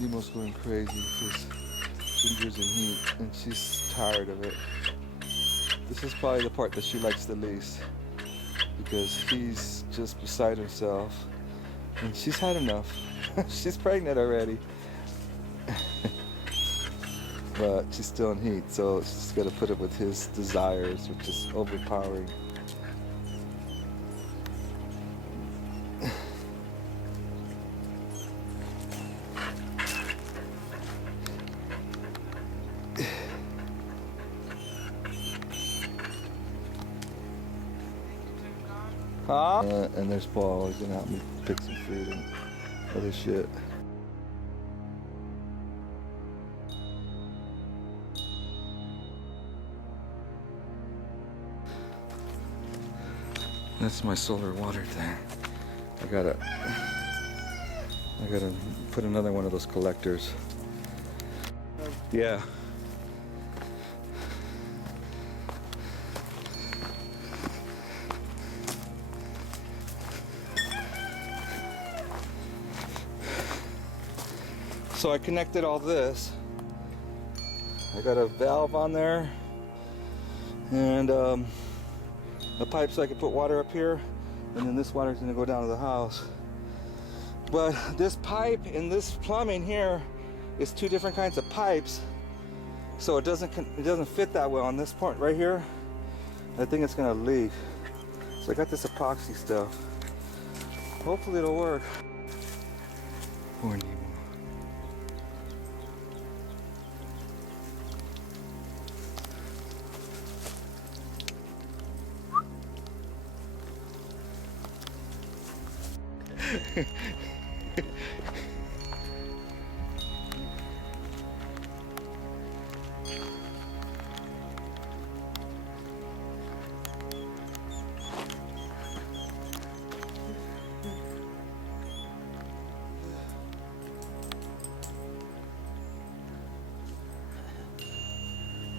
Nemo's going crazy because Ginger's in heat and she's tired of it. This is probably the part that she likes the least because he's just beside himself and she's had enough. She's pregnant already. But she's still in heat, so she's got to put up with his desires, which is overpowering. Huh? And there's Paul. He's gonna help me pick some fruit and other shit. That's my solar water tank. I gotta put another one of those collectors. Yeah. So I connected all this. I got a valve on there and a pipe so I can put water up here, and then this water is going to go down to the house. But this pipe and this plumbing here is two different kinds of pipes, so it doesn't fit that well on this point right here. I think it's going to leak. So I got this epoxy stuff. Hopefully it'll work. Poor Nemo.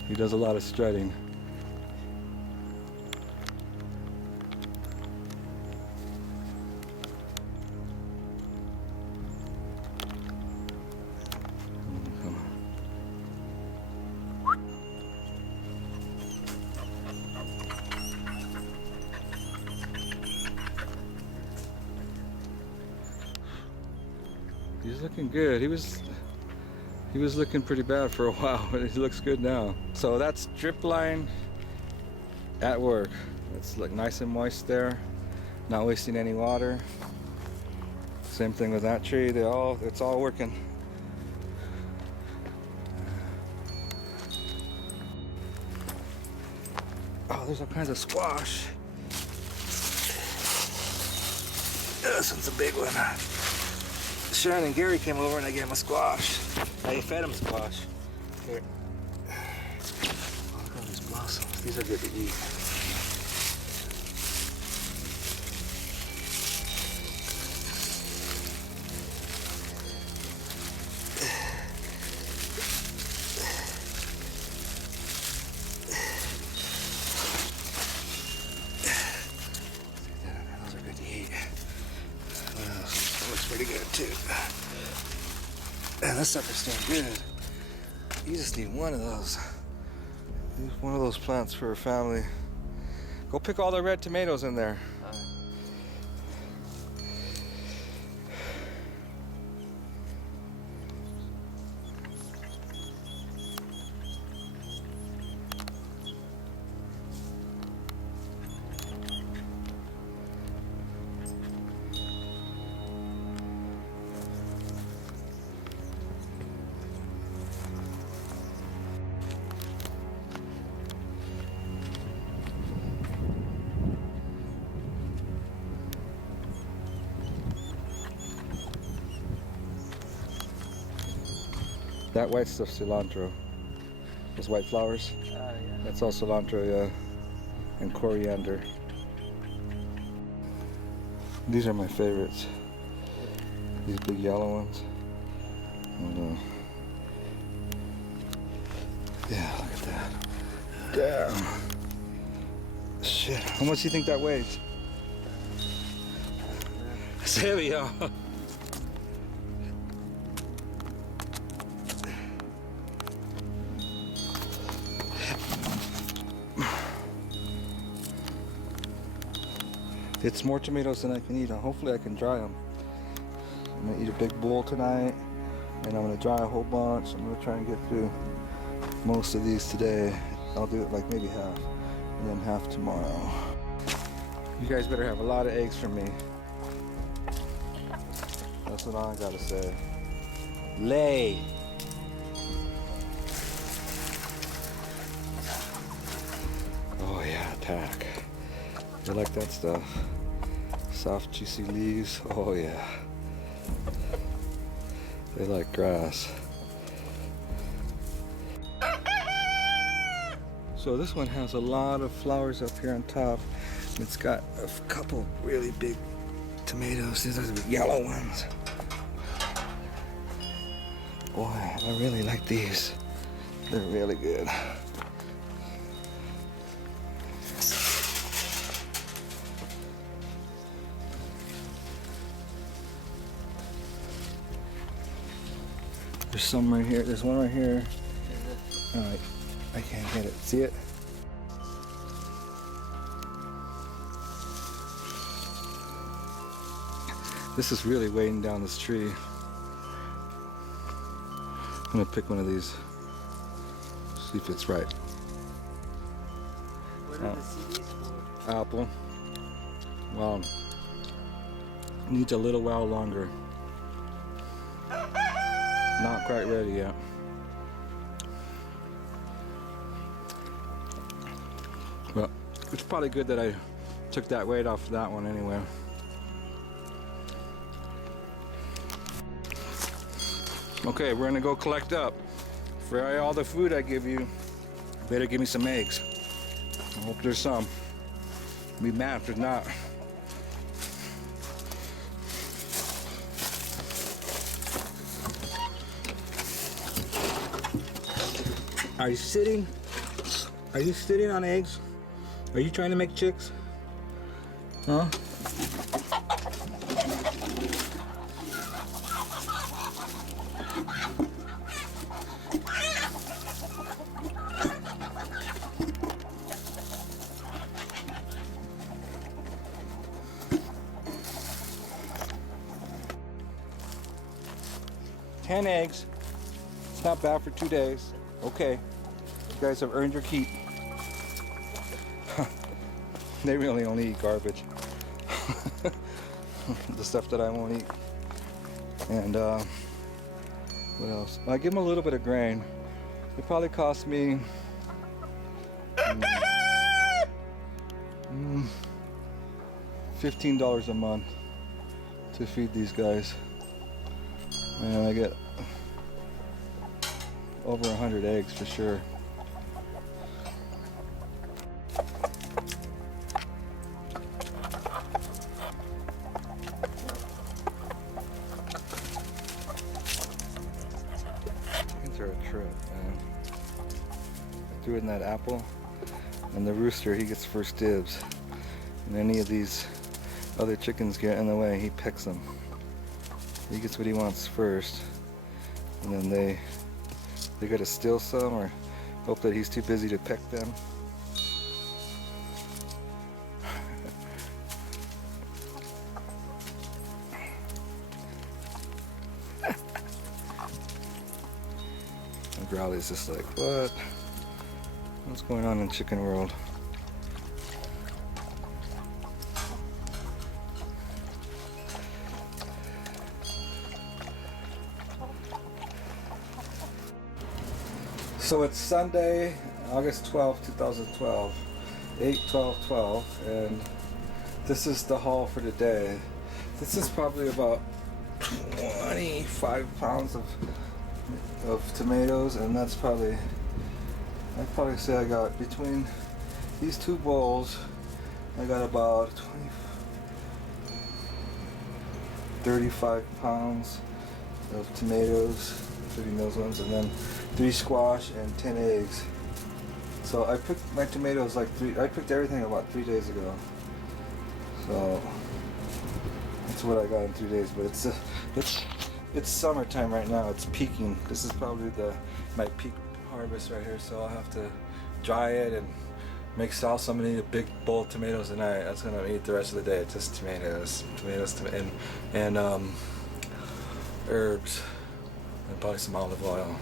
He does a lot of strutting. He's looking good. He was looking pretty bad for a while, but he looks good now. So that's drip line at work. It's like nice and moist there, not wasting any water. Same thing with that tree. It's all working. Oh, there's all kinds of squash. This one's a big one. Sharon and Gary came over and I gave them a squash. I fed them squash. Here. Oh, look at all these blossoms. These are good to eat. Those are good to eat. That looks pretty good too. Man, this sucker's doing good. You just need one of those. Use one of those plants for a family. Go pick all the red tomatoes in there. That white stuff's cilantro. Those white flowers. Yeah. That's all cilantro, yeah. And coriander. These are my favorites. These big yellow ones. And, yeah, look at that. Damn. Shit. How much do you think that weighs? It's heavy, huh? It's more tomatoes than I can eat. Hopefully I can dry them. I'm gonna eat a big bowl tonight, and I'm gonna dry a whole bunch. I'm gonna try and get through most of these today. I'll do it like maybe half, and then half tomorrow. You guys better have a lot of eggs for me. That's what I gotta say. Lay. Oh yeah, attack. You like that stuff? Soft, juicy leaves. Oh yeah. They like grass. So this one has a lot of flowers up here on top. It's got a couple really big tomatoes. These are the yellow ones. Boy, I really like these. They're really good. There's some right here. There's one right here. I can't get it. See it? This is really weighing down this tree. I'm gonna pick one of these. See if it's right. What are the CDs for? Apple. Wow. Needs a little while longer. Not quite ready yet. Well, it's probably good that I took that weight off of that one anyway. Okay, we're gonna go collect up. For all the food I give you, better give me some eggs. I hope there's some. Be mad if there's not. Are you sitting? Are you sitting on eggs? Are you trying to make chicks? Huh? Ten eggs. It's not bad for 2 days. Okay. You guys have earned your keep. They really only eat garbage. The stuff that I won't eat. And what else? I give them a little bit of grain. It probably cost me $15 a month to feed these guys. And I get over 100 eggs for sure. These are a trip, man. I threw in that apple, and the rooster, he gets first dibs. And any of these other chickens get in the way, he picks them. He gets what he wants first, and then they gotta steal some or hope that he's too busy to pick them. And Growly's just like, what? What's going on in chicken world? So it's Sunday, August 12th, 2012, 8/12/12, and this is the haul for today. This is probably about 25 pounds of tomatoes, and that's probably, I'd probably say I got between these two bowls, I got about 35 pounds of tomatoes, including those ones, and then 3 squash and 10 eggs. So I picked my tomatoes I picked everything about 3 days ago. So that's what I got in 3 days. But it's summertime right now. It's peaking. This is probably my peak harvest right here. So I'll have to dry it and make salsa. I'm gonna eat a big bowl of tomatoes tonight. That's gonna eat the rest of the day. It's just tomatoes, and herbs, and probably some olive oil.